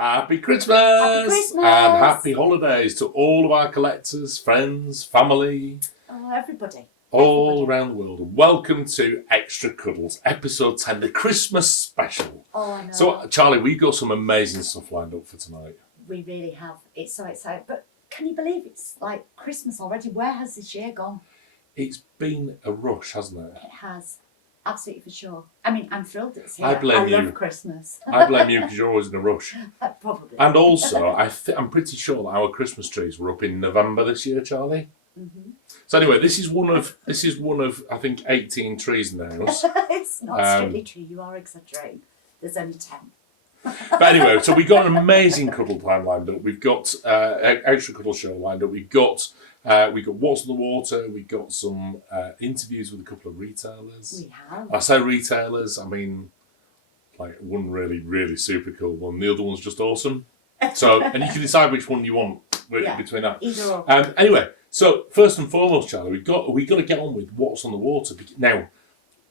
Happy Christmas! Happy Christmas! And happy holidays to all of our collectors, friends, family. Oh, everybody. All around the world. And welcome to Extra Cuddles, episode 10, the Christmas special. Oh, I know. So, Charlie, we've got some amazing stuff lined up for tonight. We really have. It's so exciting. But can you believe it's like Christmas already? Where has this year gone? It's been a rush, hasn't it? It has. Absolutely, for sure. I mean, I'm thrilled it's here. I blame you. I love Christmas. I blame you because you're always in a rush. Probably. And also, I'm pretty sure that our Christmas trees were up in November this year, Charlie. Mm-hmm. So anyway, this is one of I think 18 trees in the house. It's not strictly true. You are exaggerating. There's only 10. But anyway, so we've got an amazing cuddle time lined up. We've got extra cuddle show lined up. We've got What's on the Water. We've got some interviews with a couple of retailers. We have. I say retailers, I mean like one really super cool one. The other one's just awesome. So and you can decide which one you want between that. Either or. Anyway, so first and foremost, Charlie, we've got to get on with What's on the Water. Now,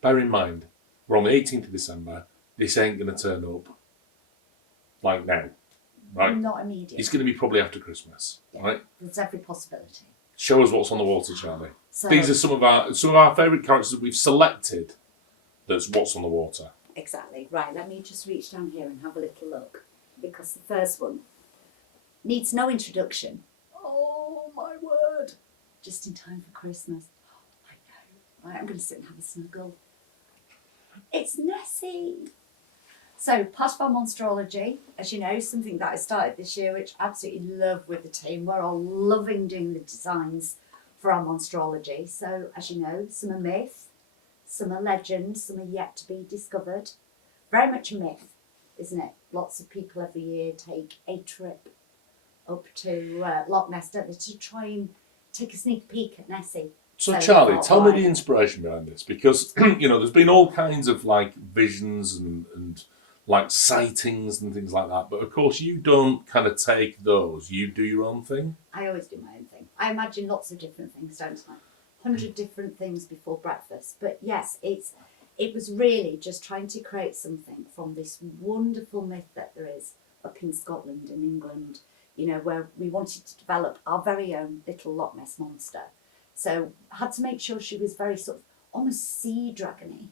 bear in mind, we're on the 18th of December. This ain't going to turn up like now, right? Not immediately. It's going to be probably after Christmas, right? There's every possibility. Show us What's on the Water, Charlie. So, These are some of our favourite characters that we've selected. That's What's on the Water. Exactly. Right, let me just reach down here and have a little look. Because the first one needs no introduction. Oh, my word. Just in time for Christmas. I know. Right, I'm going to sit and have a snuggle. It's Nessie. So, part of our monsterology, as you know, something that I started this year, which I absolutely love with the team. We're all loving doing the designs for our monsterology. So, as you know, some are myth, some are legend, some are yet to be discovered. Very much a myth, isn't it? Lots of people every year take a trip up to Loch Ness, don't they, to try and take a sneak peek at Nessie. So Charlie, tell me the inspiration behind this, because there's been all kinds of like visions and like sightings and things like that, but of course you don't kind of take those. You do your own thing. I always do my own thing. I imagine lots of different things, don't I? 100 different things before breakfast. But yes, it was really just trying to create something from this wonderful myth that there is up in Scotland and England, where we wanted to develop our very own little Loch Ness monster. So I had to make sure she was very sort of almost sea dragony,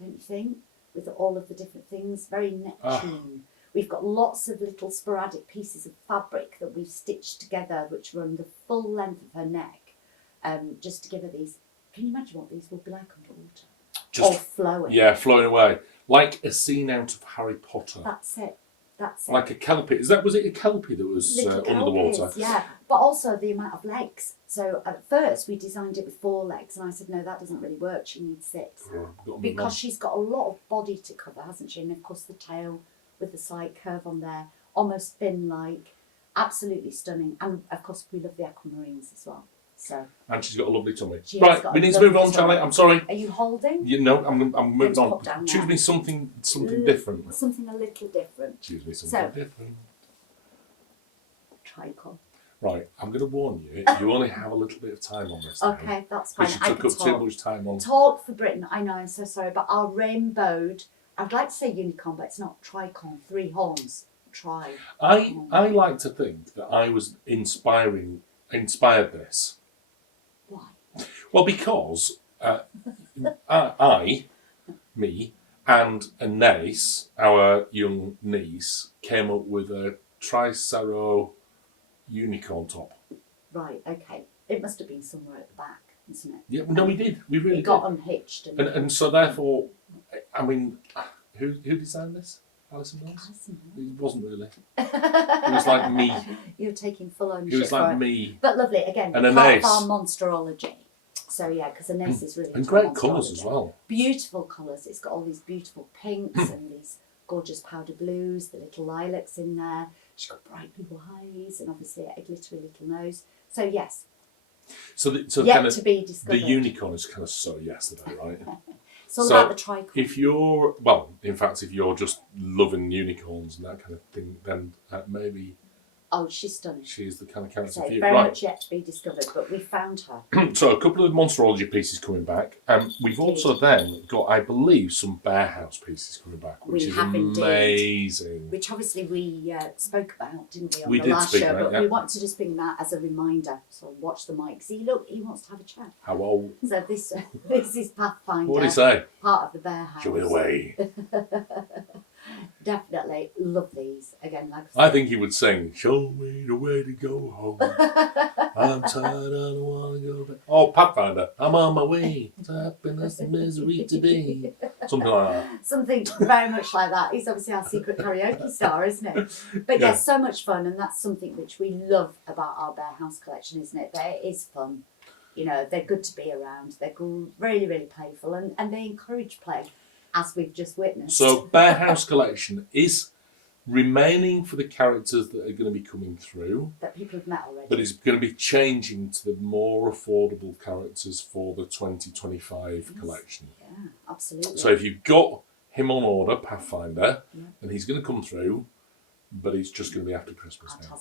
don't you think? With all of the different things, very Neptune. We've got lots of little sporadic pieces of fabric that we've stitched together, which run the full length of her neck, just to give her these. Can you imagine what these would be like underwater? Just flowing. Yeah, flowing away. Like a scene out of Harry Potter. That's it. Like a kelpie. Was it a kelpie that was under the water? Yeah, but also the amount of legs. So at first we designed it with 4 legs, and I said, no, that doesn't really work. She needs 6. Because she's got a lot of body to cover, hasn't she? And of course the tail with the slight curve on there, almost fin-like, absolutely stunning. And of course we love the aquamarines as well. So. And she's got a lovely tummy. Right, we need to move on, Charlie. I'm sorry. Are you holding? I'm moving on. Choose me something different. Something a little different. Choose me something different. Tricol. Right, I'm going to warn you. You only have a little bit of time on this. Okay, that's fine. Because you took up too much time on. Talk for Britain. I know. I'm so sorry, but our rainbowed. I'd like to say unicorn, but it's not tricorn. 3 horns. I like to think that I was inspired this. Why? Well, because me, and a niece, our young niece, came up with a Tricero unicorn top. Right, okay. It must have been somewhere at the back, isn't it? Yeah, no, we did. We really did. It got unhitched. And so therefore, I mean, who designed this? Alison Mills? It wasn't really. It was like me. You're taking full ownership. It was like me. But lovely, again, and part of our monsterology. So yeah, because Anais is really. And great colours as well. Beautiful colours. It's got all these beautiful pinks and these gorgeous powder blues, the little lilacs in there. She's got bright blue eyes and obviously a glittery little nose. So yes. So yet kind of to be discovered. The unicorn is kind of so yesterday, right? It's all about the tricorn. If you're just loving unicorns and that kind of thing, then maybe Oh, she's stunning. She's the kind of character So for you. very Right. much yet to be discovered, but we found her. So a couple of Monsterology pieces coming back. We've also then got, I believe, some Bear House pieces coming back, which is amazing. Which obviously we spoke about, didn't we, on We the did last speak show? about it, But yeah. we want to just bring that as a reminder. So watch the mic. See, look, he wants to have a chat. How old? So this is Pathfinder. What did he say? Part of the Bear House. Show me the way. Definitely love these. Again, like I think he would sing, "Show me the way to go home. I'm tired, I don't want to go back." Oh, Pathfinder, I'm on my way. It's happiness and misery today. Something like that. Something very much like that. He's obviously our secret karaoke star, isn't he? But yeah, so much fun, and that's something which we love about our Bear House collection, isn't it? That it is fun. You know, they're good to be around. They're really, really playful, and they encourage play, as we've just witnessed. So Bear House collection is remaining for the characters that are going to be coming through. That people have met already. But it's going to be changing to the more affordable characters for the 2025 collection. Yeah, absolutely. So if you've got him on order, Pathfinder, and he's going to come through, but it's just going to be after Christmas now.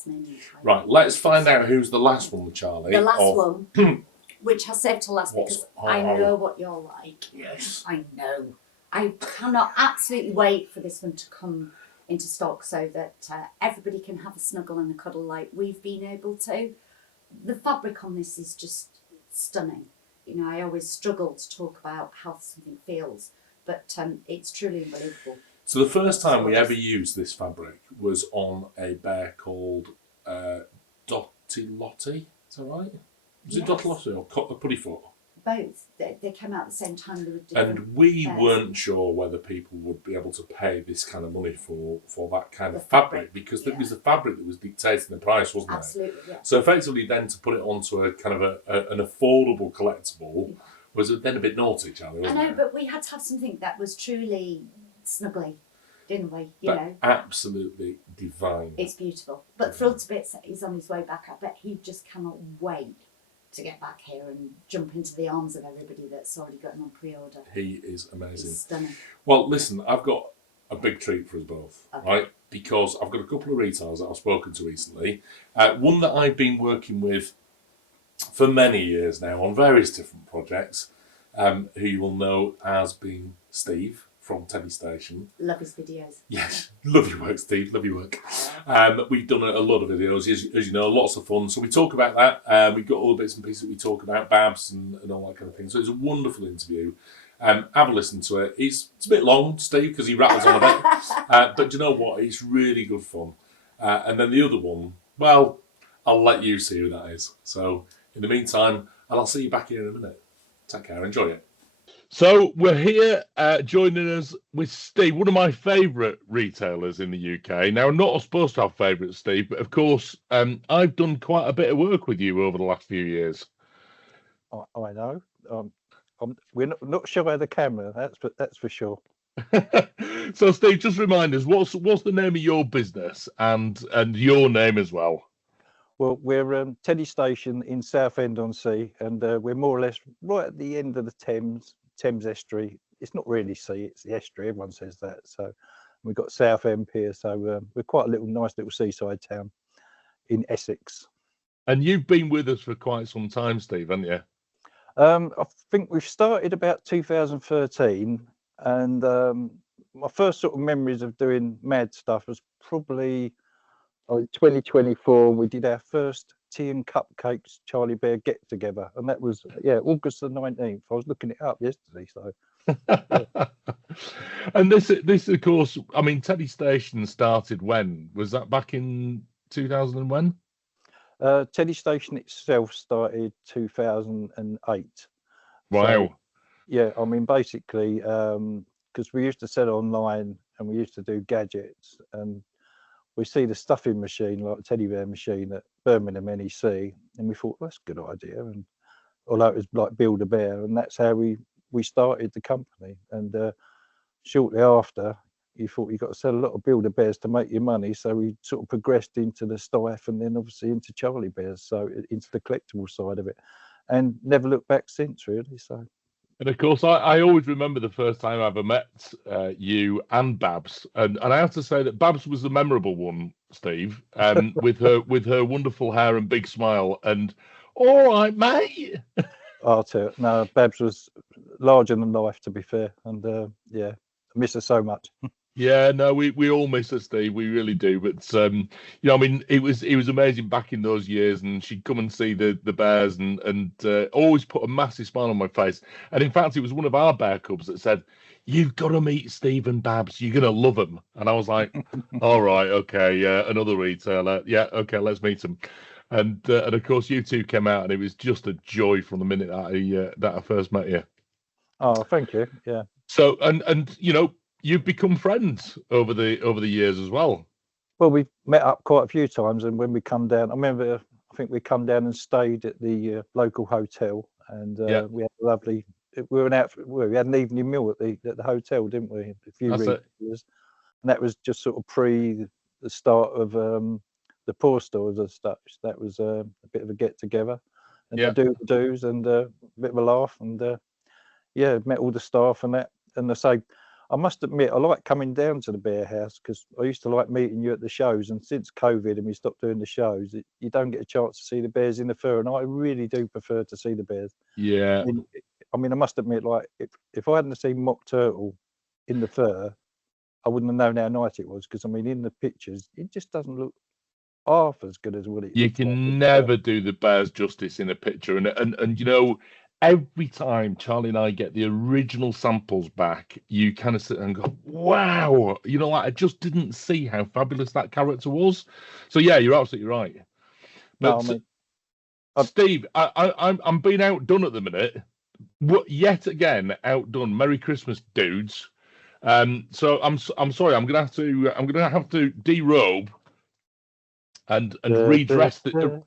Right, let's find out who's the last one, Charlie. The last one, which I saved till last because I know what you're like. Yes. I know. I cannot absolutely wait for this one to come into stock so that everybody can have a snuggle and a cuddle like we've been able to. The fabric on this is just stunning. You know, I always struggle to talk about how something feels, but it's truly unbelievable. So the first time we ever used this fabric was on a bear called Dotty Lottie. Is that right? Was it Dotty Lottie or Puddyfoot? Both. They came out at the same time. They were different. And we weren't sure whether people would be able to pay this kind of money for that kind of fabric, because it was the fabric that was dictating the price, wasn't it? Absolutely, yeah. So effectively then to put it onto a kind of an affordable collectible was then a bit naughty, Charlie, wasn't I know, it? but we had to have something that was truly snuggly, didn't we? You know, absolutely divine. It's beautiful. But thrilled to bits that he's on his way back. I bet he just cannot wait to get back here and jump into the arms of everybody that's already got him on pre-order. He is amazing. He's stunning. Well, listen, I've got a big treat for us both, right? Because I've got a couple of retailers that I've spoken to recently. One that I've been working with for many years now on various different projects, who you will know as being Steve from Teddy Station. Love his videos. Yes, love your work, Steve. Love your work. We've done a lot of videos, as you know, lots of fun. So we talk about that. We've got all the bits and pieces that we talk about, Babs and all that kind of thing. So it's a wonderful interview. Have a listen to it. It's a bit long, Steve, because he rattles on a bit. But you know what? It's really good fun. And then the other one, well, I'll let you see who that is. So in the meantime, and I'll see you back here in a minute. Take care. Enjoy it. So we're here joining us with Steve, one of my favourite retailers in the UK. Now, I'm not supposed to have favourites, Steve, but of course, I've done quite a bit of work with you over the last few years. I know. We're not shy of the camera, that's for sure. So, Steve, just remind us, what's the name of your business and your name as well? Well, we're Teddy Station in Southend-on-Sea, and we're more or less right at the end of the Thames estuary. It's not really sea, it's the estuary, everyone says that. So we've got Southend here, so we're quite a nice little seaside town in Essex. And you've been with us for quite some time, Steve, haven't you? I think we've started about 2013, and my first sort of memories of doing mad stuff was probably 2024. We did our first tea and cupcakes Charlie Bear get together, and that was August the 19th. I was looking it up yesterday, so and this of course, I mean, Teddy Station started when? Was that back in 2000 and when? Teddy Station itself started 2008. Wow. So, yeah, I mean, basically, because we used to sell online and we used to do gadgets, and we see the stuffing machine, like the teddy bear machine at Birmingham NEC, and we thought, well, that's a good idea. And although it was like Build a Bear, and that's how we started the company. And shortly after, you thought you've got to sell a lot of Build a Bears to make your money. So we sort of progressed into the staff, and then obviously into Charlie Bears, so into the collectible side of it, and never looked back since, really. So And of course, I always remember the first time I ever met you and Babs, and I have to say that Babs was the memorable one, Steve, with her wonderful hair and big smile, and all right, mate. I'll tell you, no, Babs was larger than life, to be fair, and yeah, I miss her so much. Yeah, no, we all miss her, Steve. We really do. But I mean, it was amazing back in those years, and she'd come and see the Bears, and always put a massive smile on my face. And in fact, it was one of our bear cubs that said, "You've got to meet Steve and Babs. You're gonna love them." And I was like, "All right, okay, yeah, another retailer, yeah, okay, let's meet them." And of course, you two came out, and it was just a joy from the minute that I first met you. Oh, thank you. Yeah. So, and you've become friends over the years as well. Well, we've met up quite a few times, and when we come down, I think we come down and stayed at the local hotel, and Yeah. we had a lovely. We went out. We had an evening meal at the hotel, didn't we? A few That's it. retailers, and that was just sort of pre the start of the poor stores as such. That was a bit of a get together, and Yeah. the do's and a bit of a laugh, and yeah, met all the staff and that. And I say, I must admit, I like coming down to the Bear House because I used to like meeting you at the shows. And since COVID and we stopped doing the shows, you don't get a chance to see the bears in the fur. And I really do prefer to see the bears. Yeah. I mean, I must admit, like if I hadn't seen Mock Turtle in the fur, I wouldn't have known how nice it was. Because I mean, in the pictures, it just doesn't look half as good as what it. You can never do the bears justice in a picture, and every time Charlie and I get the original samples back, you kind of sit and go, "Wow!" Like I just didn't see how fabulous that character was. So yeah, you're absolutely right. But No, I mean, Steve, I'm being outdone at the minute. Yet again, outdone. Merry Christmas, dudes. So I'm sorry. I'm gonna have to derobe and redress the.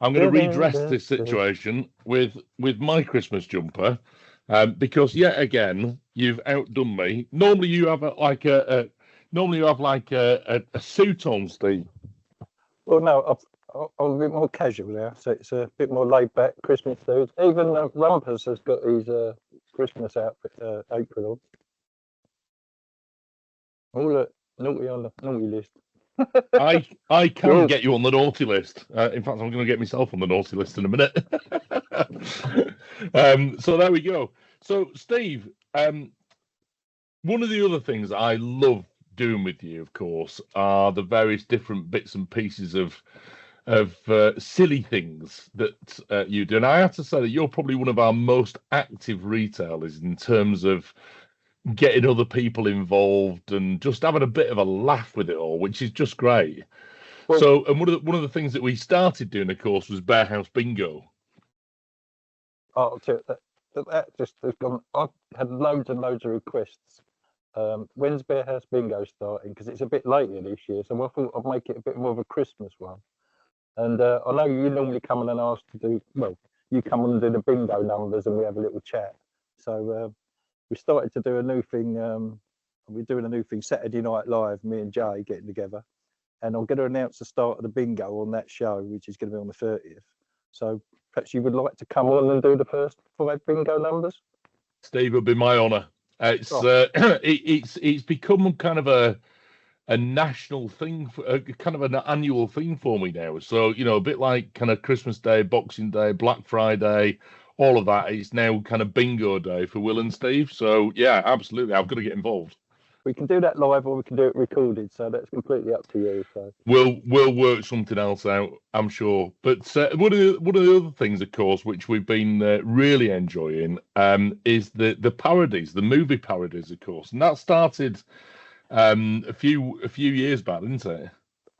I'm going to redress this situation with my Christmas jumper, because yet again you've outdone me. Normally you have like a suit on, Steve. well, no, I'm a bit more casual now, so it's a bit more laid back Christmas dude. Even Rumpus has got his Christmas outfit apron on. Oh look, naughty on the naughty list. I can get you on the naughty list. In fact, I'm going to get myself on the naughty list in a minute. So there we go. So Steve, one of the other things I love doing with you, of course, are the various different bits and pieces of silly things that you do. And I have to say that you're probably one of our most active retailers in terms of getting other people involved and just having a bit of a laugh with it all, which is just great. Well, so, and one of the things that we started doing, of course, was Bear House Bingo. Oh, that just has gone. I've had loads and loads of requests. When's Bear House Bingo starting? Because it's a bit later this year, so I thought I'd make it a bit more of a Christmas one. And I know you normally come in and ask to do. Well, you come and do the bingo numbers, and we have a little chat. So. We started to do a new thing. We're doing a new thing Saturday Night Live, me and Jay getting together. And I'm going to announce the start of the bingo on that show, which is going to be on the 30th. So perhaps you would like to come on and do the first 5 bingo numbers? Steve, it would be my honour. It's become kind of a national thing, kind of an annual thing for me now. So, a bit like kind of Christmas Day, Boxing Day, Black Friday, all of that. It's now kind of bingo day for Will and Steve. So yeah, absolutely, I've got to get involved. We can do that live or we can do it recorded, so that's completely up to you. So we'll work something else out, I'm sure. But one of the other things, of course, which we've been really enjoying, is the parodies, the movie parodies, of course, and that started a few years back, didn't it?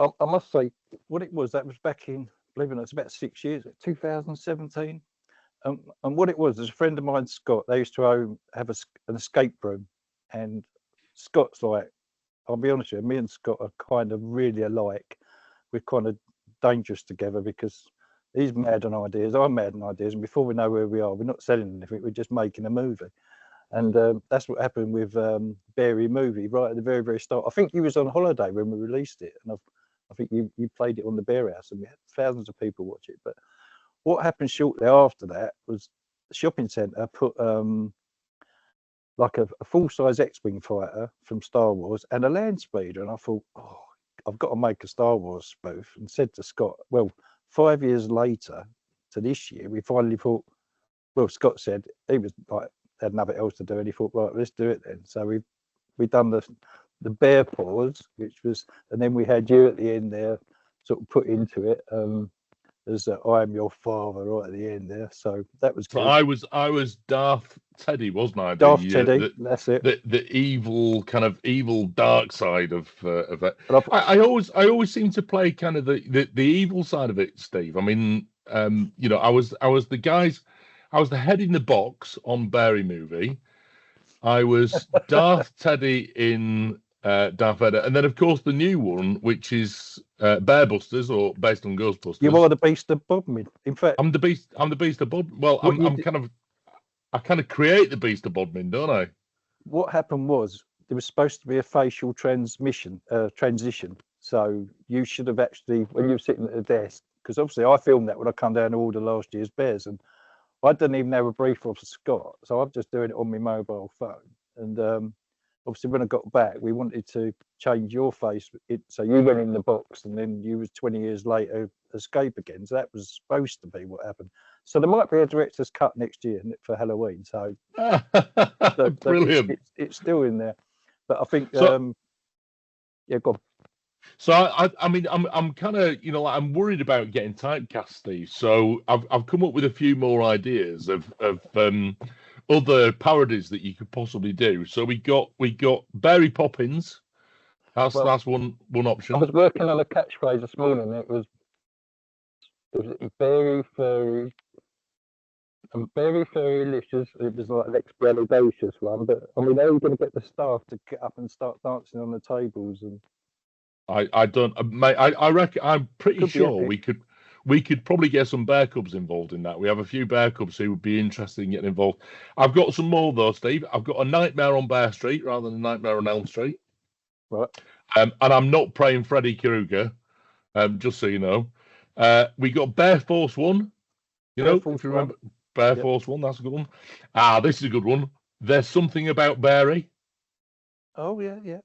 I must say, what it was, that was back in, believe it or not, it's about 6 years, 2017. And what it was, there's a friend of mine, Scott, they used to have an escape room. And Scott's like, I'll be honest with you, me and Scott are kind of really alike. We're kind of dangerous together because he's mad on ideas, I'm mad on ideas. And before we know where we are, we're not selling anything, we're just making a movie. And that's what happened with Barry Movie right at the very, very start. I think you was on holiday when we released it. And I think you played it on the Bear House and we had thousands of people watch it. But what happened shortly after that was the shopping centre put like a full-size X-wing fighter from Star Wars and a land speeder, and I thought, oh, I've got to make a Star Wars spoof, and said to Scott, well, 5 years later to this year, we finally thought, well, Scott said he was like had nothing else to do, and he thought, right, let's do it then. So we done the bear paws, which was, and then we had you at the end there, sort of put into it. As I am your father right at the end there, so that was good. So I was Darth Teddy, wasn't I? Darth Teddy, that's it. The evil kind of evil dark side of it. I always seem to play kind of the evil side of it, Steve. I mean, you know, I was the head in the box on Barry movie. I was Darth Teddy in Darth Vader, and then of course the new one, which is Bear Busters, or based on Ghostbusters. You are the Beast of Bodmin. In fact, I'm the Beast of Bodmin. Well, I kind of create the Beast of Bodmin, don't I? What happened was there was supposed to be a facial transition. So you should have actually, when you were sitting at the desk, because obviously I filmed that when I come down to order last year's bears, and I didn't even have a brief off Scott, so I'm just doing it on my mobile phone. And obviously when I got back, we wanted to change your face, so you went in the box, and then you was 20 years later escape again. So that was supposed to be what happened. So there might be a director's cut next year for Halloween. So brilliant. It's still in there, but I think yeah, go on. So I mean I'm kind of, you know, like, I'm worried about getting typecast, Steve. So I've come up with a few more ideas of other parodies that you could possibly do. So we got Barry Poppins. That's one option. I was working on a catchphrase this morning. It was very furry and very furry-licious. It was like an explodocious one. But I mean, how are you going to get the staff to get up and start dancing on the tables? And I don't, mate. I reckon, I'm pretty sure we could probably get some bear cubs involved in that. We have a few bear cubs who would be interested in getting involved. I've got some more though, Steve. I've got a Nightmare on Bear Street rather than a Nightmare on Elm Street. Right. And I'm not praying Freddy Krueger. Just so you know. We got Bear Force One. You know, if you remember Bear Force One, that's a good one. This is a good one. There's Something About Barry. Oh yeah.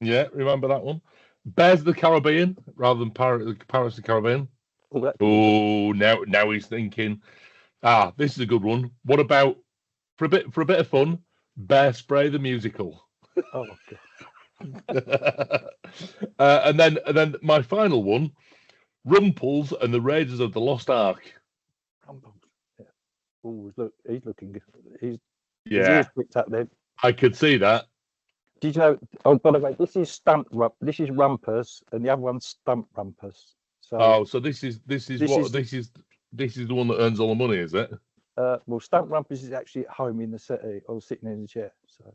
Yeah, remember that one. Bears of the Caribbean rather than Pirates of the Caribbean. Oh, now he's thinking. This is a good one. What about for a bit of fun? Bear Spray the musical. Oh god. and then my final one, Rumples and the Raiders of the Lost Ark. Rumples. Yeah. Oh, look, he's looking good. His ears picked up then. I could see that. Did you know? Oh, by the way, this is Rumpus, and the other one's Stump Rumpus. So this is the one that earns all the money, is it? Well, Stump Rumpus is actually at home in the city or sitting in the chair. So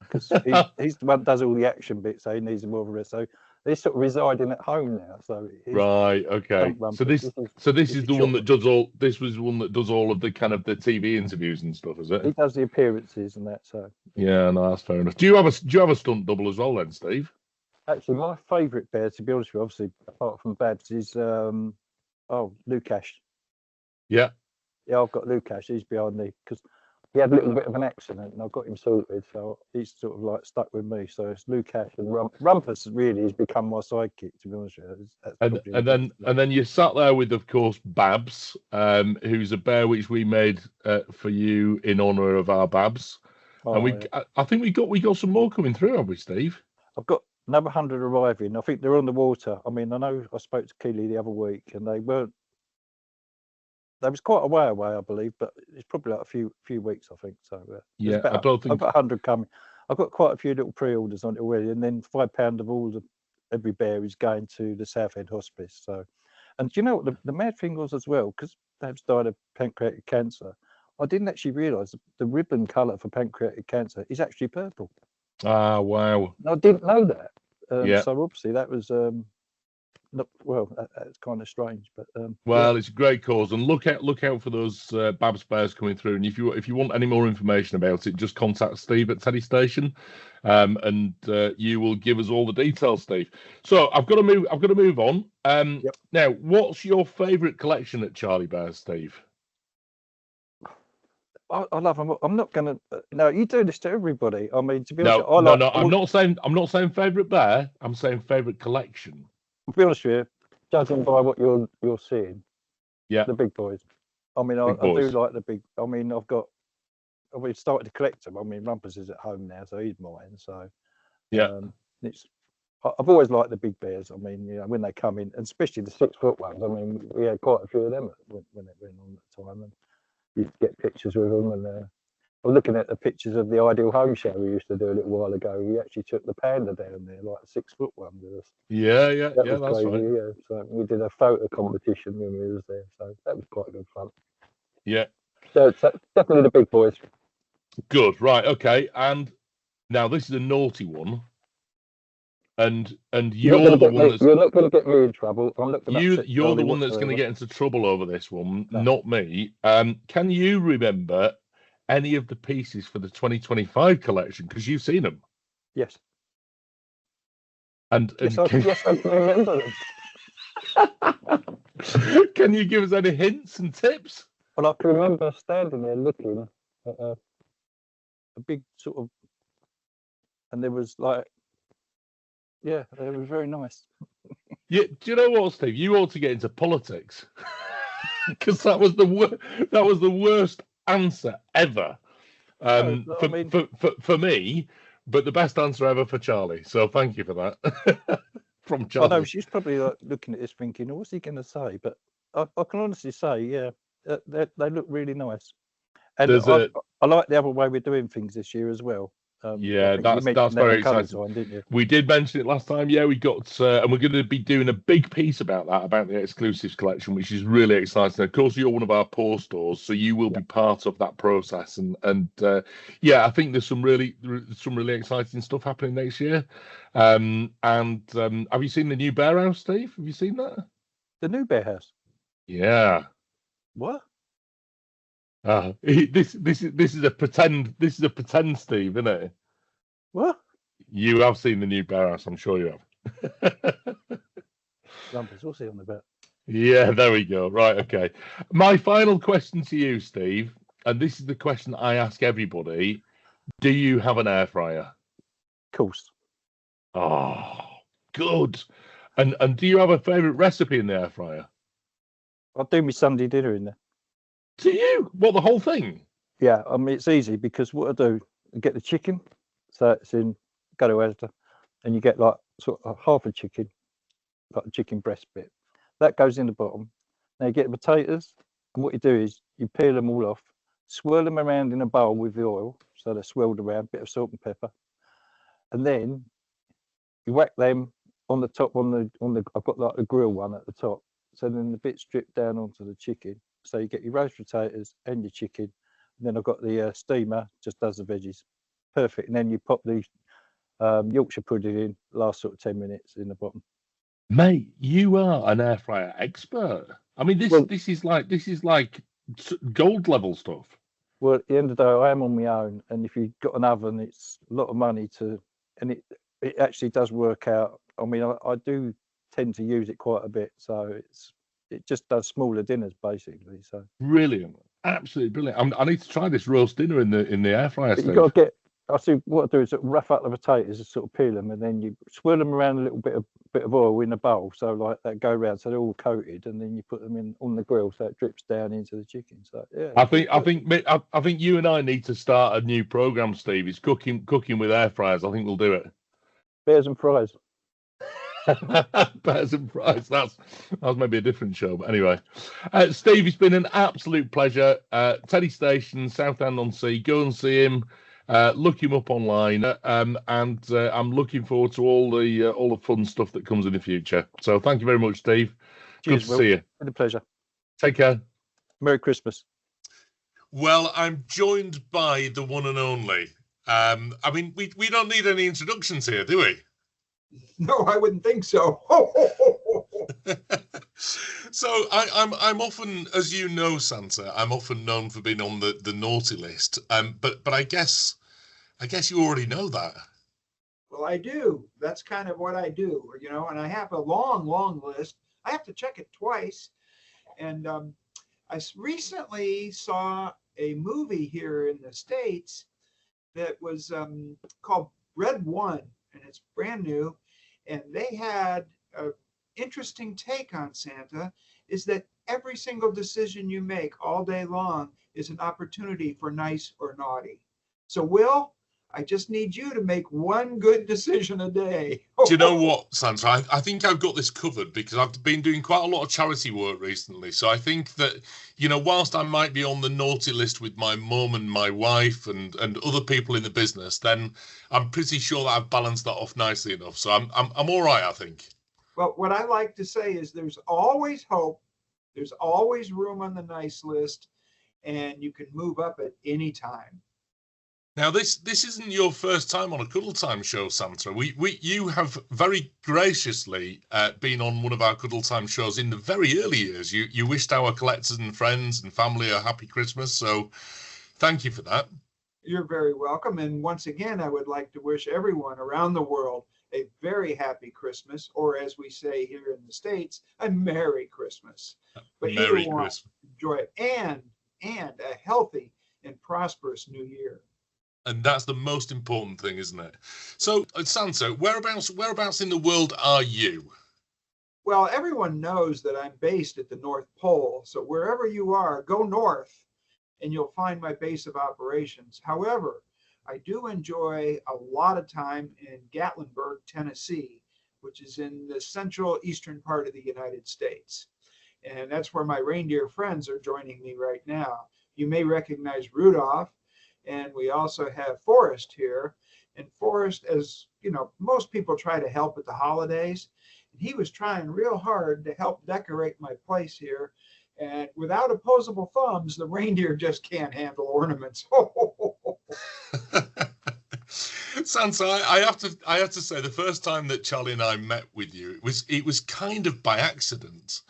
because he's the one that does all the action bits, so he needs more of a rest. So they're sort of residing at home now. So right, okay. So this is the one that does all. This was the one that does all of the kind of the TV interviews and stuff, is it? He does the appearances and that. So yeah, no, that's fair enough. Do you have a stunt double as well then, Steve? Actually, my favourite bear, to be honest with you, obviously apart from Babs, is Lukash. Yeah. Yeah, I've got Lukash. He's behind me because he had a little bit of an accident, and I got him sorted, so he's sort of like stuck with me. So it's Lukash and Rumpus really has become my sidekick, to be honest with you. And then you sat there with, of course, Babs, who's a bear which we made for you in honour of our Babs. And I think we got some more coming through, have we, Steve? I've got another 100 arriving. I think they're on the water. I mean, I know I spoke to Keely the other week, and they was quite a way away, I believe, but it's probably like a few weeks, I think. So yeah, I don't think I've got 100 coming. I've got quite a few little pre-orders on it already, and then £5 of every bear is going to the Southend Hospice. So, and do you know what the mad thing was as well? Because Babs died of pancreatic cancer. I didn't actually realise the ribbon colour for pancreatic cancer is actually purple. Ah, wow! I didn't know that. Yeah. So obviously that was that's kind of strange, but it's a great cause, and look out for those Babs bears coming through. And if you want any more information about it, just contact Steve at Teddy Station, and you will give us all the details, Steve. So I've got to move on. Now, what's your favourite collection at Charlie Bears, Steve? I love them. I'm not gonna. No, you do this to everybody. I mean, to be honest, No, no, no. I'm not saying favourite bear. I'm saying favourite collection. To be honest with you, judging by what you're seeing, Yeah, the big boys. I mean, I do like the big. I mean, we've started to collect them. I mean, Rumpus is at home now, so he's mine. So yeah. I've always liked the big bears. I mean, you know, when they come in, and especially the 6 foot ones. I mean, we had quite a few of them when it went on at the time, and you get pictures with them. And I'm looking at the pictures of the Ideal Home Show we used to do a little while ago. We actually took the panda down there, like a 6 foot one with us. Yeah, that's crazy, right. Yeah, so we did a photo competition when we was there, so that was quite good fun. Yeah. So it's definitely the big boys. Good, right, okay. And now this is a naughty one. And you're the one that's... You're not going to get me in trouble. I'm not you're the one that's going to get into trouble over this one, not me. Can you remember any of the pieces for the 2025 collection? Because you've seen them. Yes. And yes, I can remember them. Can you give us any hints and tips? Well, I can remember standing there looking at a big sort of, and there was like, yeah, it was very nice. Yeah, do you know what, Steve? You ought to get into politics, because that was the worst answer ever for me, but the best answer ever for Charlie. So thank you for that. From Charlie. I know she's probably like looking at this thinking, "What's he going to say?" But I can honestly say, yeah, they look really nice, and I like the other way we're doing things this year as well. Yeah, that's very exciting. Time, didn't you? We did mention it last time. Yeah, we got, and we're going to be doing a big piece about the exclusives collection, which is really exciting. Of course, you're one of our paw stores, so you will be part of that process. And yeah, I think there's some really exciting stuff happening next year. Have you seen the new Bear House, Steve? Have you seen that? The new Bear House? Yeah. What? This is a pretend Steve, isn't it? What? You have seen the new Bear House, I'm sure you have. Rumpus, what's he on about? Yeah, there we go. Right, okay. My final question to you, Steve, and this is the question I ask everybody: do you have an air fryer? Of course. Oh, good. And do you have a favourite recipe in the air fryer? I'll do my Sunday dinner in there. Do you? What, the whole thing? Yeah, I mean, it's easy because what I do, I get the chicken, so it's in go to Asda, and you get like sort of half a chicken, like a chicken breast bit. That goes in the bottom. Now you get the potatoes, and what you do is you peel them all off, swirl them around in a bowl with the oil, so they're swirled around, bit of salt and pepper, and then you whack them on the top on the. I've got like the grill one at the top, so then the bits drip down onto the chicken. So you get your roast potatoes and your chicken, and then I've got the steamer, just does the veggies. Perfect. And then you pop the Yorkshire pudding in, last sort of 10 minutes in the bottom. Mate, you are an air fryer expert. I mean, this is like gold level stuff. Well, at the end of the day, I am on my own, and if you've got an oven, it's a lot of money and it actually does work out. I mean, I do tend to use it quite a bit, so it just does smaller dinners basically. So brilliant, absolutely brilliant. I need to try this roast dinner in the air fryer. You got to get. I see what I do is sort of rough up the potatoes and sort of peel them, and then you swirl them around a little bit of oil in a bowl, so like that go around, so they're all coated, and then you put them in on the grill, so it drips down into the chicken. So yeah, I think you and I need to start a new program, Steve. It's cooking with air fryers. I think we'll do it. Bears and fries. Bears and fries. That was maybe a different show, but anyway, Steve, it's been an absolute pleasure. Teddy Station, Southend-on-Sea. Go and see him. Look him up online, and I'm looking forward to all the fun stuff that comes in the future. So thank you very much, Steve. Cheers, Good to see you. Been a pleasure. Take care. Merry Christmas. Well, I'm joined by the one and only. I mean, we don't need any introductions here, do we? No, I wouldn't think so. So I'm often, as you know, Santa, I'm often known for being on the naughty list. But I guess you already know that. Well, I do. That's kind of what I do, you know, and I have a long list. I have to check it twice. And I recently saw a movie here in the States that was called Red One, and it's brand new. And they had an interesting take on Santa, is that every single decision you make all day long is an opportunity for nice or naughty. So, Will, I just need you to make one good decision a day. Do you know what, Santa? I think I've got this covered because I've been doing quite a lot of charity work recently. So I think that, whilst I might be on the naughty list with my mum and my wife and other people in the business, then I'm pretty sure that I've balanced that off nicely enough. So I'm all right, I think. Well, what I like to say is there's always hope. There's always room on the nice list, and you can move up at any time. Now, this isn't your first time on a Cuddle Time show, Santa. You have very graciously been on one of our Cuddle Time shows in the very early years. You wished our collectors and friends and family a happy Christmas, so thank you for that. You're very welcome. And once again, I would like to wish everyone around the world a very happy Christmas, or as we say here in the States, a Merry Christmas. But Merry Christmas. Enjoy it, and a healthy and prosperous new year. And that's the most important thing, isn't it? So, Santa, whereabouts in the world are you? Well, everyone knows that I'm based at the North Pole. So wherever you are, go north and you'll find my base of operations. However, I do enjoy a lot of time in Gatlinburg, Tennessee, which is in the central eastern part of the United States. And that's where my reindeer friends are joining me right now. You may recognize Rudolph. And we also have Forrest here. And Forrest, as you know, most people try to help at the holidays. And he was trying real hard to help decorate my place here. And without opposable thumbs, the reindeer just can't handle ornaments. Santa, I have to say, the first time that Charlie and I met with you, it was kind of by accident.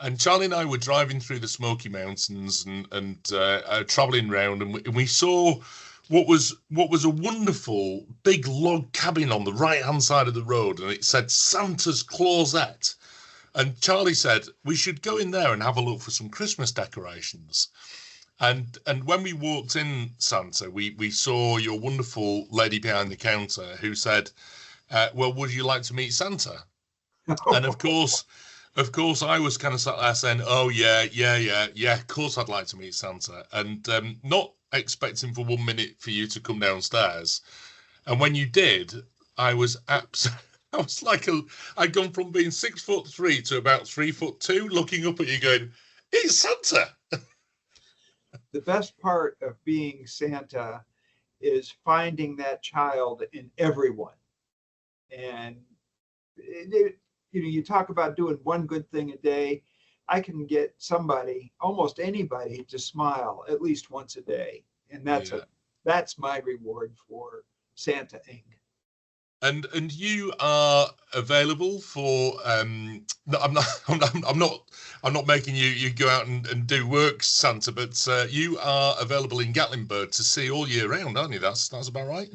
And Charlie and I were driving through the Smoky Mountains and traveling around, and we saw what was a wonderful big log cabin on the right-hand side of the road, and it said Santa's Closet. And Charlie said we should go in there and have a look for some Christmas decorations. And when we walked in, Santa, we saw your wonderful lady behind the counter who said, well, would you like to meet Santa? And of course, I was kind of sat there saying, oh, yeah, of course I'd like to meet Santa. And not expecting for 1 minute for you to come downstairs. And when you did, I was I'd gone from being 6'3" to about 3'2", looking up at you going, it's Santa. The best part of being Santa is finding that child in everyone. And you talk about doing one good thing a day. I can get somebody, almost anybody, to smile at least once a day, and that's my reward for Santa Inc. And you are available for. No, I'm not making you go out and do work, Santa, but you are available in Gatlinburg to see all year round, aren't you? That's about right.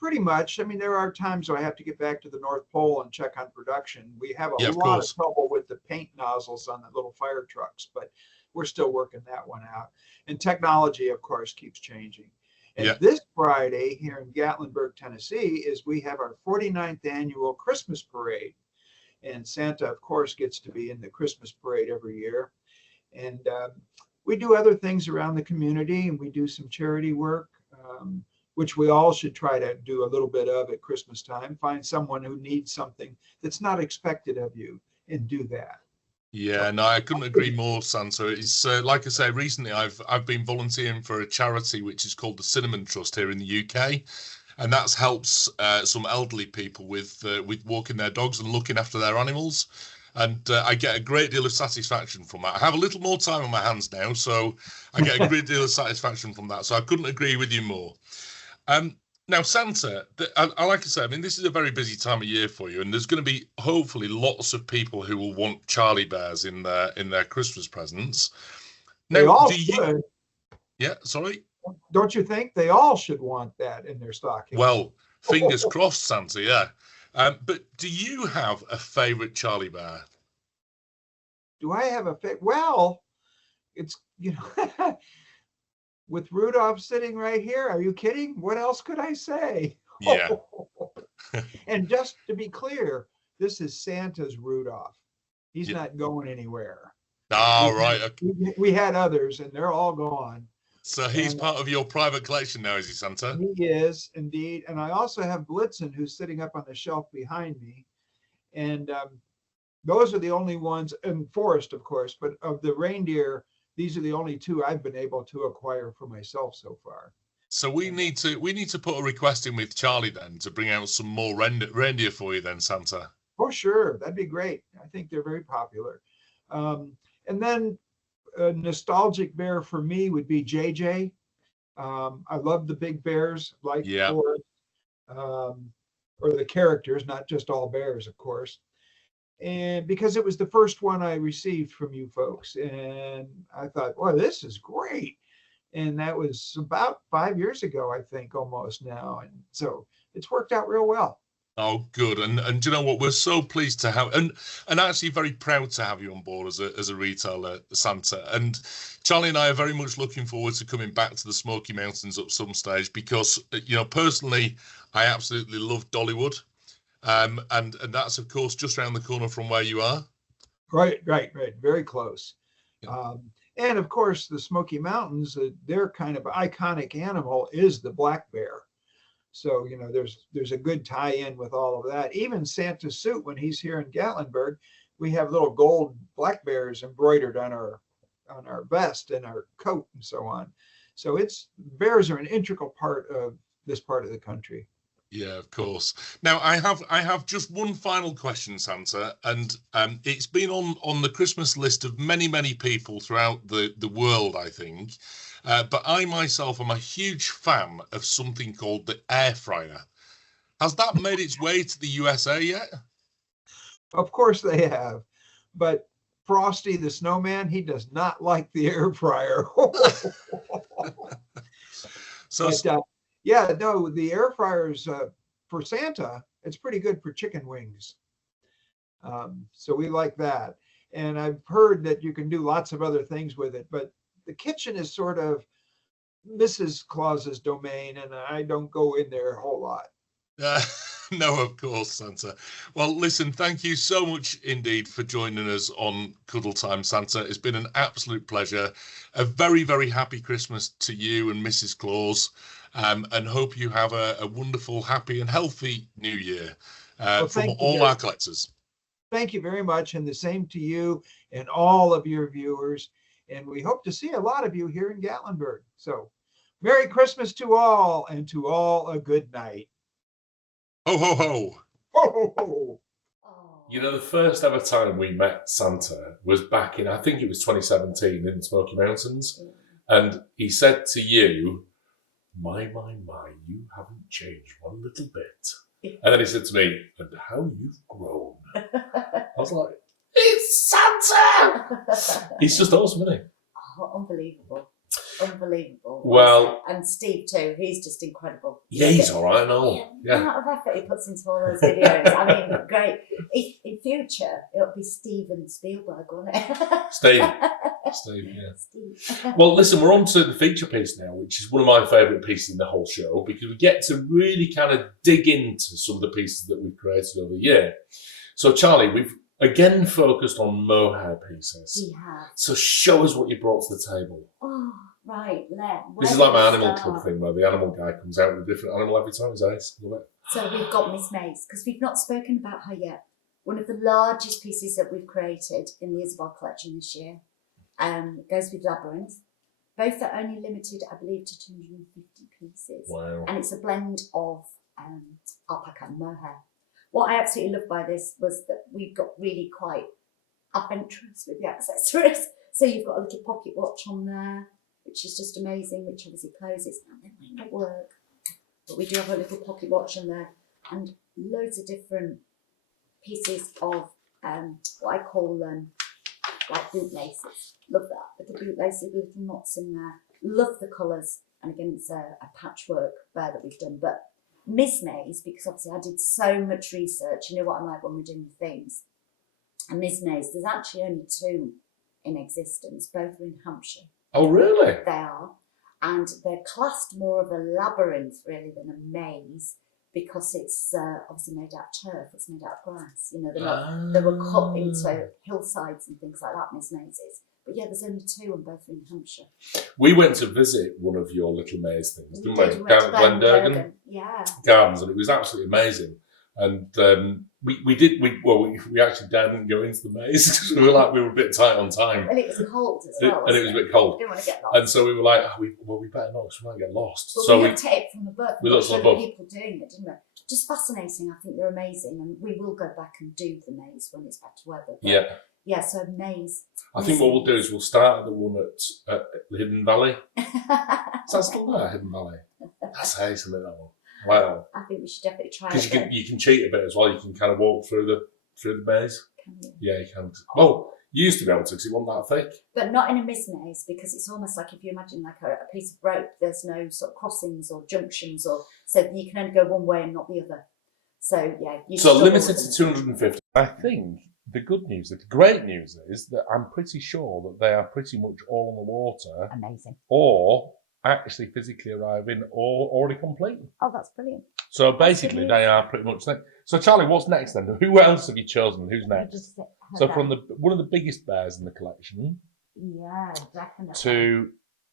Pretty much. I mean, there are times when I have to get back to the North Pole and check on production. We have a lot of trouble with the paint nozzles on the little fire trucks, but we're still working that one out. And technology, of course, keeps changing. And this Friday here in Gatlinburg, Tennessee, we have our 49th annual Christmas parade. And Santa, of course, gets to be in the Christmas parade every year. And we do other things around the community, and we do some charity work. Which we all should try to do a little bit of at Christmas time. Find someone who needs something that's not expected of you and do that. Yeah, no, I couldn't agree more, Santa. It's like I say, recently I've been volunteering for a charity which is called the Cinnamon Trust here in the UK, and that helps some elderly people with walking their dogs and looking after their animals. And I get a great deal of satisfaction from that. I have a little more time on my hands now, so I get a great deal of satisfaction from that. So I couldn't agree with you more. Now, Santa, I like to say, I mean, this is a very busy time of year for you, and there's going to be hopefully lots of people who will want Charlie Bears in their Christmas presents. Now, they all should. Yeah, sorry? Don't you think they all should want that in their stocking? Well, fingers crossed, Santa, yeah. But do you have a favourite Charlie Bear? Do I have a favorite? Well, it's, with Rudolph sitting right here. Are you kidding? What else could I say? Yeah. And just to be clear, this is Santa's Rudolph. He's Yeah. not going anywhere. Oh, right. Okay. We had others, and they're all gone. So he's And part of your private collection now, is he, Santa? he is indeed. And I also have Blitzen, who's sitting up on the shelf behind me. And those are the only ones, and Forrest, of course, but of the reindeer, these are the only two I've been able to acquire for myself so far. So we need to put a request in with Charlie then to bring out some more reindeer for you then, Santa. Oh, sure. That'd be great. I think they're very popular. And then a nostalgic bear for me would be JJ. I love the big bears like Forrest, or the characters, not just all bears, of course. And because it was the first one I received from you folks. And I thought, well, this is great. And that was about 5 years ago, I think, almost now. And so it's worked out real well. Oh, good. And you know what? We're so pleased to have, and actually very proud to have you on board as a retailer, Santa. And Charlie and I are very much looking forward to coming back to the Smoky Mountains at some stage because, you know, personally, I absolutely love Dollywood. And that's, of course, just around the corner from where you are. Right. Very close. Yeah. And of course, the Smoky Mountains, their kind of iconic animal is the black bear. So, you know, there's a good tie-in with all of that. Even Santa's suit, when he's here in Gatlinburg, we have little gold black bears embroidered on our vest and our coat and so on. So bears are an integral part of this part of the country. Yeah, of course. Now, I have just one final question, Santa, and it's been on the Christmas list of many, many people throughout the world, I think. But I myself am a huge fan of something called the air fryer. Has that made its way to the USA yet? Of course they have. But Frosty the Snowman, he does not like the air fryer. So, yeah, no, the air fryers for Santa, it's pretty good for chicken wings. So we like that. And I've heard that you can do lots of other things with it, but the kitchen is sort of Mrs. Claus's domain, and I don't go in there a whole lot. No, of course, Santa. Well, listen, thank you so much indeed for joining us on Cuddle Time, Santa. It's been an absolute pleasure. A very, very happy Christmas to you and Mrs. Claus, and hope you have a wonderful, happy and healthy New Year from all our collectors. Thank you very much, and the same to you and all of your viewers. And we hope to see a lot of you here in Gatlinburg. So Merry Christmas to all, and to all a good night. Ho, ho, ho. Ho, ho, ho. You know, the first ever time we met Santa was back in, I think it was 2017 in the Smoky Mountains. And he said to you, my, you haven't changed one little bit. And then he said to me, and how you've grown. I was like, it's Santa! He's just awesome, isn't he? Oh, unbelievable. Well, and Steve too, he's just incredible. Yeah, he's all right and all. The amount of effort he puts into all those videos. I mean, great. In future, it'll be Steven Spielberg, won't it? Steve, yeah. Steve. Well, listen, we're on to the feature piece now, which is one of my favourite pieces in the whole show, because we get to really kind of dig into some of the pieces that we've created over the year. So, Charlie, we've again focused on mohair pieces. We have. So show us what you brought to the table. Oh, right. This is like my animal club thing where the animal guy comes out with a different animal every time. It's nice. Love it. So we've got Miss Maze, because we've not spoken about her yet. One of the largest pieces that we've created in the Isabel collection this year goes with Labyrinth. Both are only limited, I believe, to 250 pieces. Wow. And it's a blend of alpaca and mohair. What I absolutely loved by this was that we got really quite adventurous with the accessories. So you've got a little pocket watch on there, which is just amazing, which obviously closes. Now, they might not work, but we do have a little pocket watch on there, and loads of different pieces of what I call like boot laces. Love that. Little boot laces with little knots in there. Love the colours. And again, it's a patchwork bear that we've done. But Miss Maze, because obviously I did so much research, you know what I'm like when we're doing themes. And Miss Maze, there's actually only two in existence. Both are in Hampshire. Oh, really? They are. and they're classed more of a labyrinth really than a maze because it's obviously made out of turf. It's made out of grass. You know, they're not. They were cut into hillsides and things like that. These mazes. But yeah, there's only 2 and both are in Hampshire. We went to visit one of your little maze things, didn't we? We went Down to at Glendurgan Yeah. Gardens, and it was absolutely amazing. And we actually didn't go into the maze because we were a bit tight on time. And it was cold as well. And it was a bit cold. Didn't want to get lost. And so we were like, we better not, because we might get lost. But so we looked at it from above. We looked at above. People doing it, didn't we? Just fascinating. I think they're amazing, and we will go back and do the maze when it's better weather. But yeah. Yeah, so maze. I think what we'll do is we'll start at the one at Hidden Valley. Is that still there, Hidden Valley? That's ace, isn't it, that one? Wow. I think we should definitely try it. Because you can cheat a bit as well. You can kind of walk through the maze. Can you? Yeah, you can. Well, you used to be able to because it wasn't that thick. But not in a maze because it's almost like if you imagine like a piece of rope, there's no sort of crossings or junctions, so you can only go one way and not the other. So yeah. So limited to 250. I think the great news is that I'm pretty sure that they are pretty much all on the water. Amazing. Or actually physically arriving or already complete. Oh, that's brilliant. So basically they are pretty much there. So Charlie, what's next then? Who else have you chosen? Who's next? So from one of the biggest bears in the collection. Yeah, definitely. To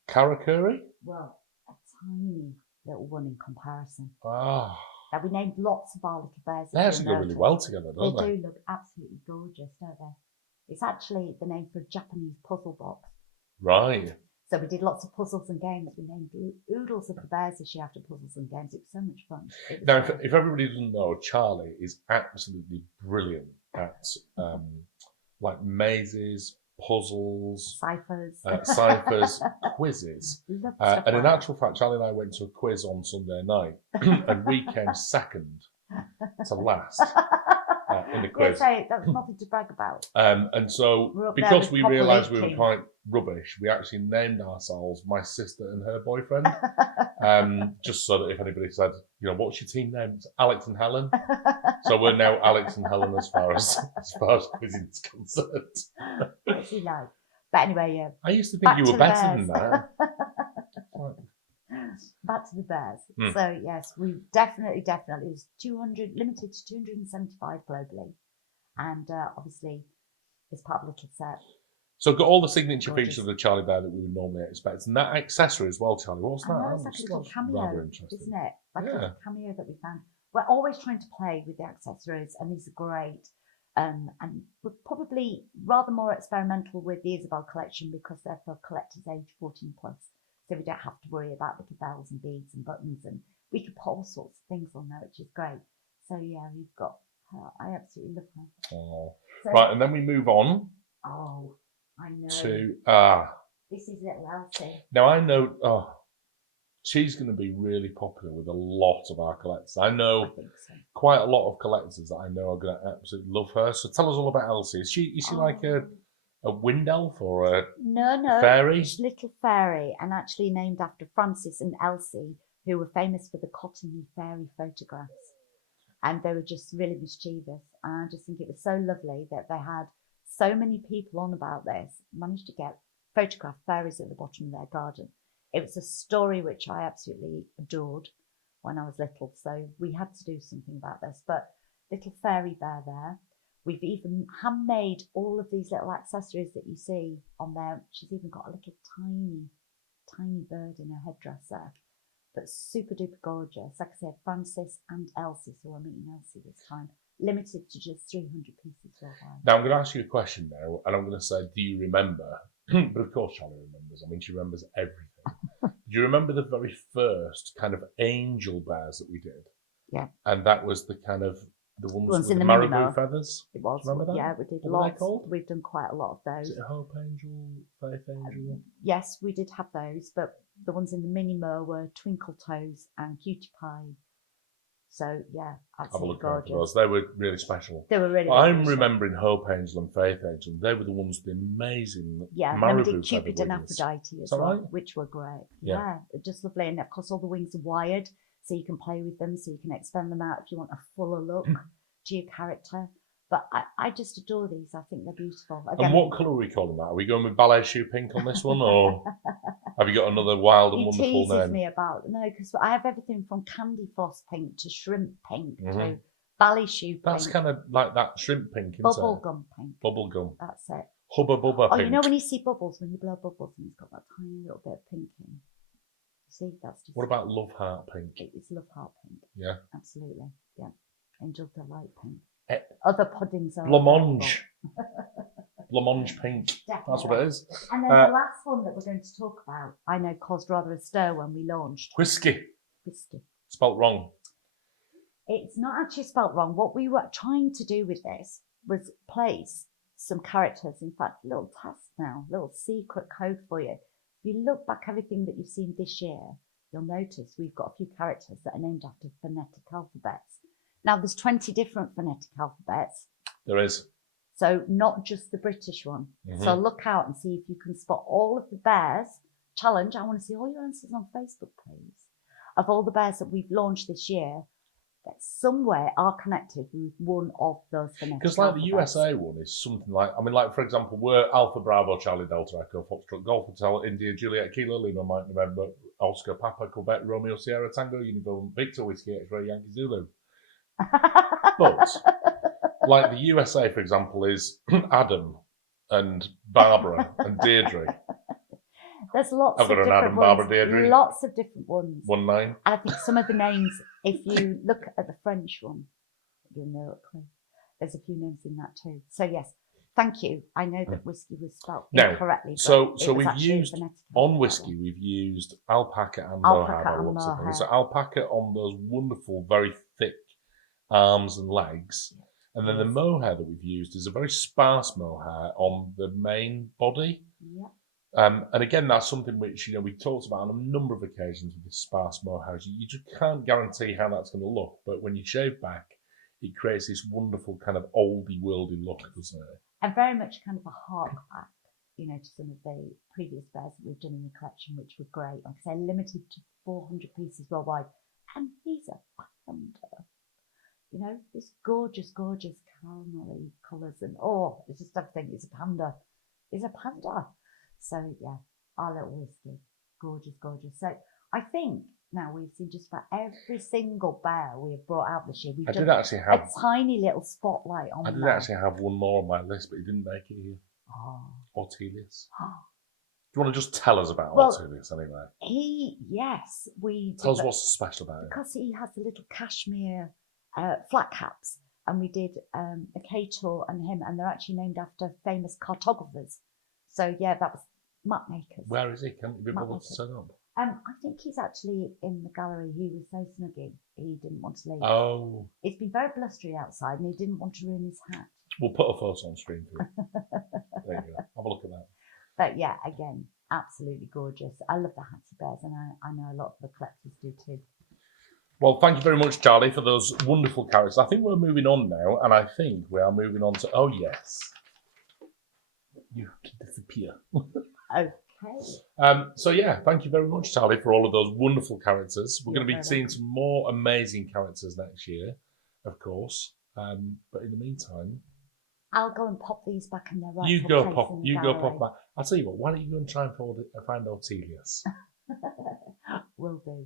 Karakuri? Well, a tiny little one in comparison. Ah. Now, we named lots of our little bears. They actually go really well together, don't they? They do look absolutely gorgeous, don't they? It's actually the name for a Japanese puzzle box. Right. So we did lots of puzzles and games. We named oodles of the bears this year after puzzles and games. It was so much fun. Now, if everybody doesn't know, Charlie is absolutely brilliant at like mazes, puzzles, ciphers, quizzes. And in actual fact, Charlie and I went to a quiz on Sunday night, and we came second to last in the quiz. Yeah, that's nothing to brag about. And so, because we realised we were quite rubbish, we actually named ourselves my sister and her boyfriend, just so that if anybody said, what's your team name? It's Alex and Helen. So we're now Alex and Helen as far as quizzing is concerned. What's he like? But anyway, yeah. I used to think you were better than that. Back to the bears. So yes, we definitely it was 200, limited to 275 globally, and obviously it's part of a little set. So got all the signature features of the Charlie Bear that we would normally expect, and that accessory as well, Charlie. What's that? It's like a little cameo, isn't it? Like a little cameo that we found. We're always trying to play with the accessories, and these are great. And we're probably rather more experimental with the Isabel collection because they're for collectors age 14 plus. So we don't have to worry about little bells and beads and buttons, and we can put all sorts of things on there, which is great. So yeah, we've got her. I absolutely love her. Oh. So, right, and then we move on. Oh, I know. To this is little Elsie. Now I know. She's going to be really popular with a lot of our collectors. I know quite a lot of collectors that I know are going to absolutely love her. So tell us all about Elsie. Is she like a wind elf or a fairy? She's a little fairy, and actually named after Francis and Elsie, who were famous for the cottony fairy photographs. And they were just really mischievous. And I just think it was so lovely that they had so many people on about this, managed to get photographed fairies at the bottom of their garden. It was a story which I absolutely adored when I was little. So we had to do something about this. But little fairy bear there. We've even handmade all of these little accessories that you see on there. She's even got a little tiny bird in her headdress there. But super duper gorgeous. Like I said, Francis and Elsie. So we're meeting Elsie this time. Limited to just 300 pieces worldwide. Now I'm going to ask you a question now, and I'm going to say, do you remember? But of course Charlie remembers. I mean, she remembers everything. Do you remember the very first kind of angel bears that we did? Yeah. And that was the kind of the ones with in the marabou feathers? It was. Remember that? Yeah, we did what lots. Were they called? We've done quite a lot of those. Is it Hope Angel, Faith Angel? Yes, we did have those, but the ones in the mini mer were Twinkle Toes and Cutie Pie. So yeah, absolutely gorgeous. Those. They were really special. They were really. I'm remembering Hope Angel and Faith Angel. They were the ones with the amazing marabou we did Cupid and Aphrodite as well, right? Which were great. Yeah, just lovely. And of course, all the wings are wired, so you can play with them, so you can expand them out if you want a fuller look to your character. But I just adore these. I think they're beautiful. Again, and what colour are we calling that? Are we going with ballet shoe pink on this one, or? Have you got another wild and He wonderful teases name? me about, no, because I have everything from candy floss pink to shrimp pink Mm-hmm. to bally shoe pink. That's kind of like that shrimp pink, isn't it? Bubblegum pink. Bubblegum. That's it. Hubba bubba Oh, pink. you know when you see bubbles, when you blow bubbles and it's got that tiny little bit of pink in. You see, that's just. What about love heart pink? It's love heart pink. Yeah. Absolutely. Yeah. Angel delight pink. Eh, Other puddings are. Blancmange. Blancmange pink. That's what it is. And then the last one that we're going to talk about, I know caused rather a stir when we launched. Whiskey. Whiskey. Spelt wrong. It's not actually spelt wrong. What we were trying to do with this was place some characters. In fact, a little test now, little secret code for you. If you look back everything that you've seen this year, you'll notice we've got a few characters that are named after phonetic alphabets. Now, there's 20 different phonetic alphabets. There is. So not just the British one. Mm-hmm. So look out and see if you can spot all of the bears. Challenge, I want to see all your answers on Facebook, please. Of all the bears that we've launched this year, that somewhere are connected with one of those phonetic Because like the alphabets. USA one is something like, I mean, like for example, we're Alpha Bravo, Charlie Delta Echo, Foxtrot Golf Hotel, India, Juliet, Kilo, Lima, Mike, November, Oscar, Papa, Quebec, Romeo, Sierra, Tango, Uniform, Victor, Whiskey, X-Ray, Yankee, Zulu. But like the USA, for example, is Adam and Barbara and Deirdre. There's lots I've of got an different Adam, ones. Barbara, Deirdre. Lots of different ones. 1-9. And I think some of the names, if you look at the French one, you'll know it clearly. There's a few names in that too. So yes, thank you. I know that whiskey was spelled incorrectly. So it was we've actually used phonetic on alphabet whiskey, one. we've used alpaca and Alpaca mohair. by and the looks of mohair. things. So alpaca on those wonderful, very thick arms and legs. And then the mohair that we've used is a very sparse mohair on the main body. Yeah. And again, that's something which, we've talked about on a number of occasions with this sparse mohair. You just can't guarantee how that's going to look. But when you shave back, it creates this wonderful kind of oldie worldy look, doesn't it? And very much kind of a hark back, to some of the previous bears that we've done in the collection, which were great. Like I say, limited to 400 pieces worldwide. And these are thunder. This gorgeous, gorgeous caramelly colours. And it's just everything. It's a panda. It's a panda. So, yeah, our little whiskey. Gorgeous, gorgeous. So, I think now we've seen just about every single bear we have brought out this year. We've done actually have a tiny little spotlight on I did there. actually have one more on my list, but he didn't make it here. Oh. Ortelius. Do you want to just tell us about Ortelius anyway? Yes, we Tell us what's special about him. because he has the little cashmere flat caps, and we did a K tour on him, and they're actually named after famous cartographers. So yeah, that was map makers. Where is he? Can't you be bothered to turn up? I think he's actually in the gallery. He was so snuggy, he didn't want to leave. Oh. It's been very blustery outside, and he didn't want to ruin his hat. We'll put a photo on screen for you. There you go. Have a look at that. But yeah, again, absolutely gorgeous. I love the Hattie Bears, and I know a lot of the collectors do too. Well, thank you very much, Charlie, for those wonderful characters. I think we're moving on now, and I think we are moving on to, oh yes, you have to disappear. Okay. So yeah, thank you very much, Charlie, for all of those wonderful characters. We're You're going to be very seeing welcome. some more amazing characters next year, of course. But in the meantime, I'll go and pop these back in their rightful you go place pop. in the You go gallery. pop back. I'll tell you what. Why don't you go and try and find Ortelius? Will do.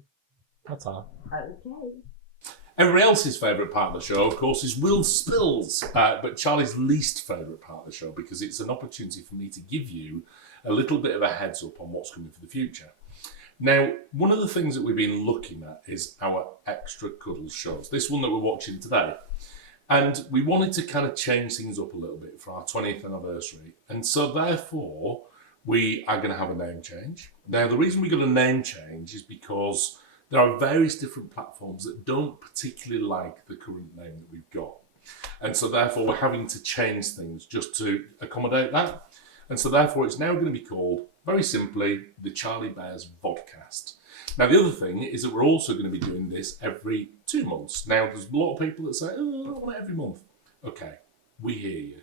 That's all. Okay. Everybody else's favourite part of the show, of course, is Will Spills, but Charlie's least favourite part of the show because it's an opportunity for me to give you a little bit of a heads up on what's coming for the future. Now, one of the things that we've been looking at is our Extra Cuddles shows, this one that we're watching today. And we wanted to kind of change things up a little bit for our 20th anniversary. And so therefore, we are going to have a name change. Now, the reason we got a name change is because there are various different platforms that don't particularly like the current name that we've got. And so therefore, we're having to change things just to accommodate that. And so therefore, it's now going to be called, very simply, the Charlie Bears Vodcast. Now, the other thing is that we're also going to be doing this every 2 months. Now, there's a lot of people that say, oh, I want it every month. Okay, we hear you.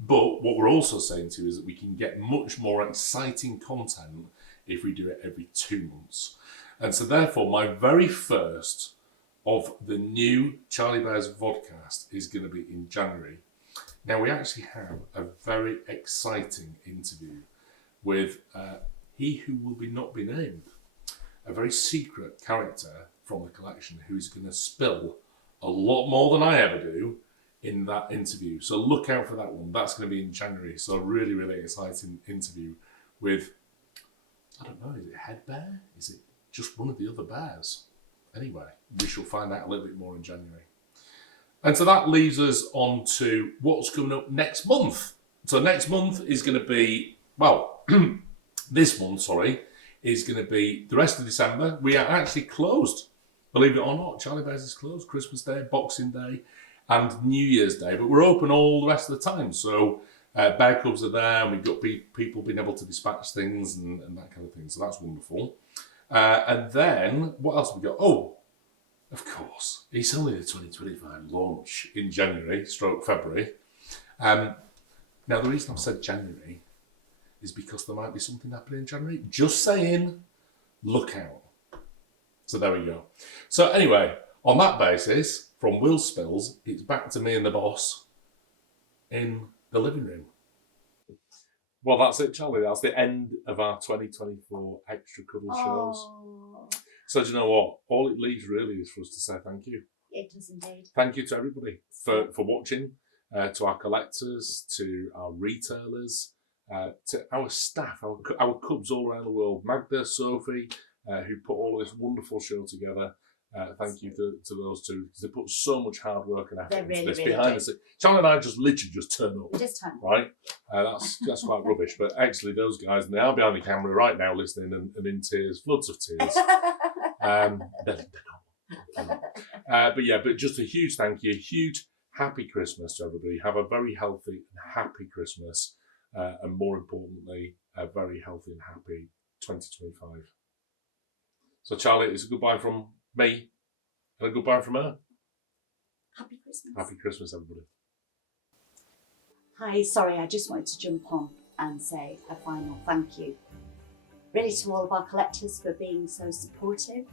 But what we're also saying to you is that we can get much more exciting content if we do it every 2 months. And so therefore, my very first of the new Charlie Bears Vodcast is going to be in January. Now, we actually have a very exciting interview with he who will not be named, a very secret character from the collection who's going to spill a lot more than I ever do in that interview. So look out for that one. That's going to be in January. So really, really exciting interview with, I don't know, is it Head Bear? Is it just one of the other bears? Anyway, we shall find out a little bit more in January. And so that leaves us on to what's coming up next month. So next month is going to be, well, this month, sorry, is going to be the rest of December. We are actually closed, believe it or not. Charlie Bears is closed, Christmas Day, Boxing Day, and New Year's Day. But we're open all the rest of the time. So bear cubs are there, and we've got people being able to dispatch things and that kind of thing. So that's wonderful. And then, what else have we got? Oh, of course, it's only the 2025 launch in January/February. Now, the reason I've said January is because there might be something happening in January. Just saying, look out. So there we go. So anyway, on that basis, from Will Spills, it's back to me and the boss in the living room. Well, that's it, Charlie. That's the end of our 2024 Extra Cuddle shows. So do you know what? All it leaves really is for us to say thank you. It does indeed. Thank you to everybody for watching, to our collectors, to our retailers, to our staff, our cubs all around the world. Magda, Sophie, who put all this wonderful show together. Thank you to those two, because they put so much hard work and effort into this behind the scenes. Charlie and I just literally turn up. Just turn up. Right? That's quite rubbish. But actually, those guys, and they are behind the camera right now listening and in tears, floods of tears. But just a huge thank you, huge happy Christmas to everybody. Have a very healthy and happy Christmas, and more importantly, a very healthy and happy 2025. So Charlie, it's a goodbye from me and a goodbye from her. Happy Christmas. Happy Christmas, everybody. Hi, sorry, I just wanted to jump on and say a final thank you. Really to all of our collectors for being so supportive,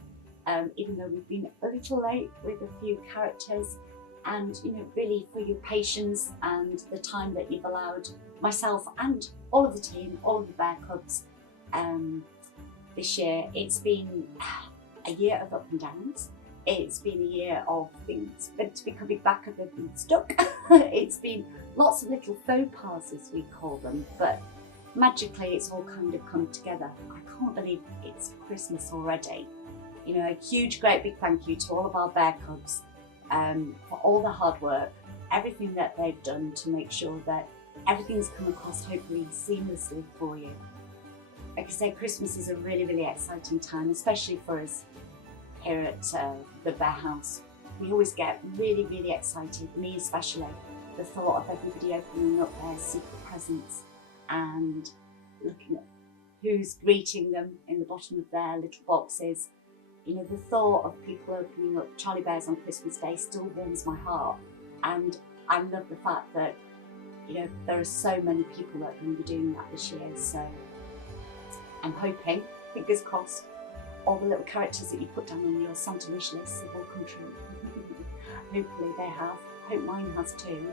even though we've been a little late with a few characters, and really for your patience and the time that you've allowed myself and all of the team, all of the Bear Cubs this year. It's been a year of up and downs. It's been a year of things meant to be coming back and they've been stuck. It's been lots of little faux pas, as we call them, but magically it's all kind of come together. I can't believe it's Christmas already. A huge, great big thank you to all of our Bear Cubs for all the hard work, everything that they've done to make sure that everything's come across hopefully seamlessly for you. Like I say, Christmas is a really, really exciting time, especially for us here at the Bear House. We always get really, really excited, me especially, the thought of everybody opening up their secret presents and looking at who's greeting them in the bottom of their little boxes. The thought of people opening up Charlie Bears on Christmas Day still warms my heart. And I love the fact that, there are so many people that are going to be doing that this year. So I'm hoping, fingers crossed, all the little characters that you put down on your Santa wish list have all come true. Hopefully they have. Hope mine has too.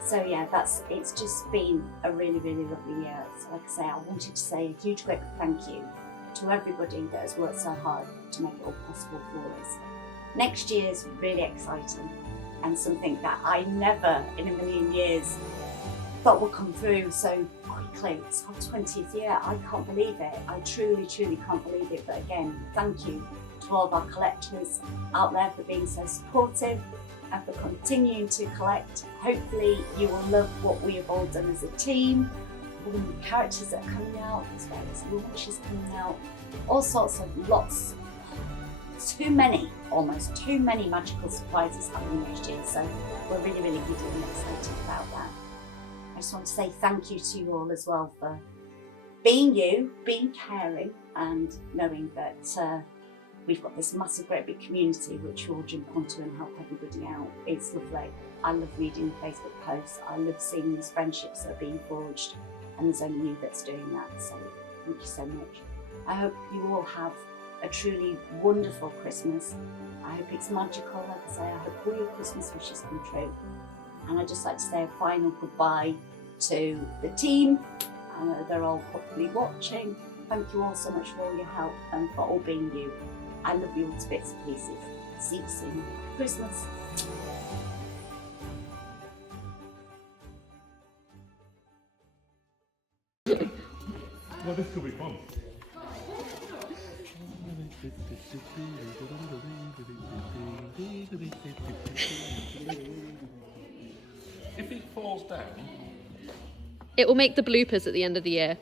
So yeah, it's just been a really, really lovely year. So like I say, I wanted to say a huge great thank you to everybody that has worked so hard to make it all possible for us. Next year's really exciting, and something that I never in a million years thought would come through so quickly. It's our 20th year. I can't believe it. I truly, truly can't believe it. But again, thank you to all of our collectors out there for being so supportive and for continuing to collect. Hopefully you will love what we have all done as a team, all the new characters that are coming out, as well as launches coming out, all sorts of lots, almost too many magical surprises happening next year. So we're really, really giddy and excited about that. I just want to say thank you to you all as well for being you, being caring, and knowing that we've got this massive, great big community which we'll jump onto and help everybody out. It's lovely. I love reading the Facebook posts. I love seeing these friendships that are being forged, and there's only you that's doing that. So thank you so much. I hope you all have a truly wonderful Christmas. I hope it's magical. Like I say, I hope all your Christmas wishes come true. And I'd just like to say a final goodbye to the team, I know they're all probably watching. Thank you all so much for all your help and for all being you. I love you all to bits and pieces. See you soon. Christmas. Well, this could be fun. If it falls down, It will make the bloopers at the end of the year.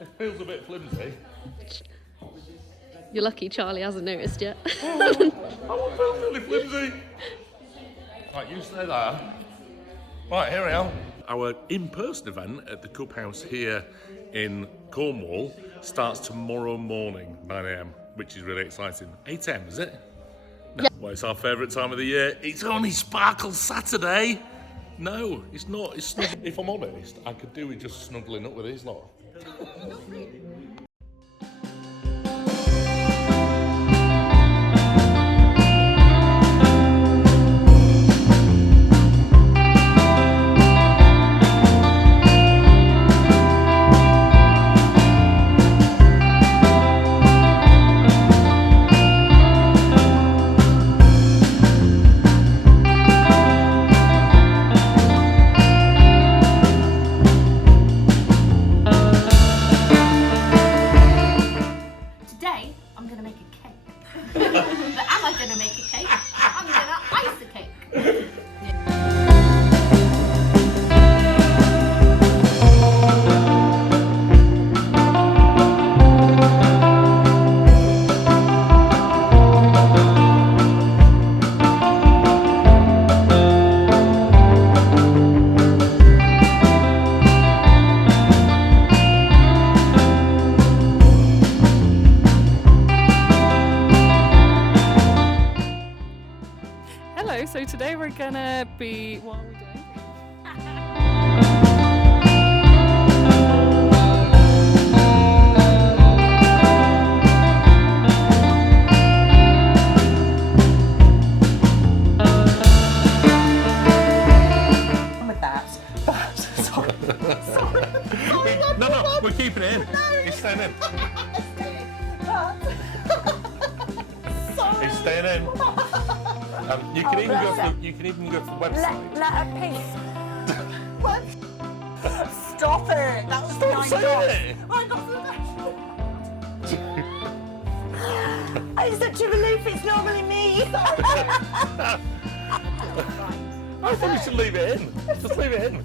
it feels a bit flimsy. You're lucky Charlie hasn't noticed yet. I won't feel really flimsy. Right, you stay there. Right, here we are. Our in-person event at the Cub House here in Cornwall starts tomorrow morning, 9 AM, which is really exciting. 8 AM, is it? No. Well, it's our favourite time of the year. It's only Sparkle Saturday. No, it's not. It's if I'm honest, I could do with just snuggling up with these lot. Today, I'm going to make a cake. But am I going to make a cake? I'm going to ice a cake. Hello, so today we're gonna be, what are we doing? With that. Sorry. No, we're keeping it in. It's staying in. It's staying in. You can even go for the website. Let a piece. What? Stop it. That was Stop saying it. I got the I'm such a relief. It's normally me. I think we should leave it in. Just leave it in.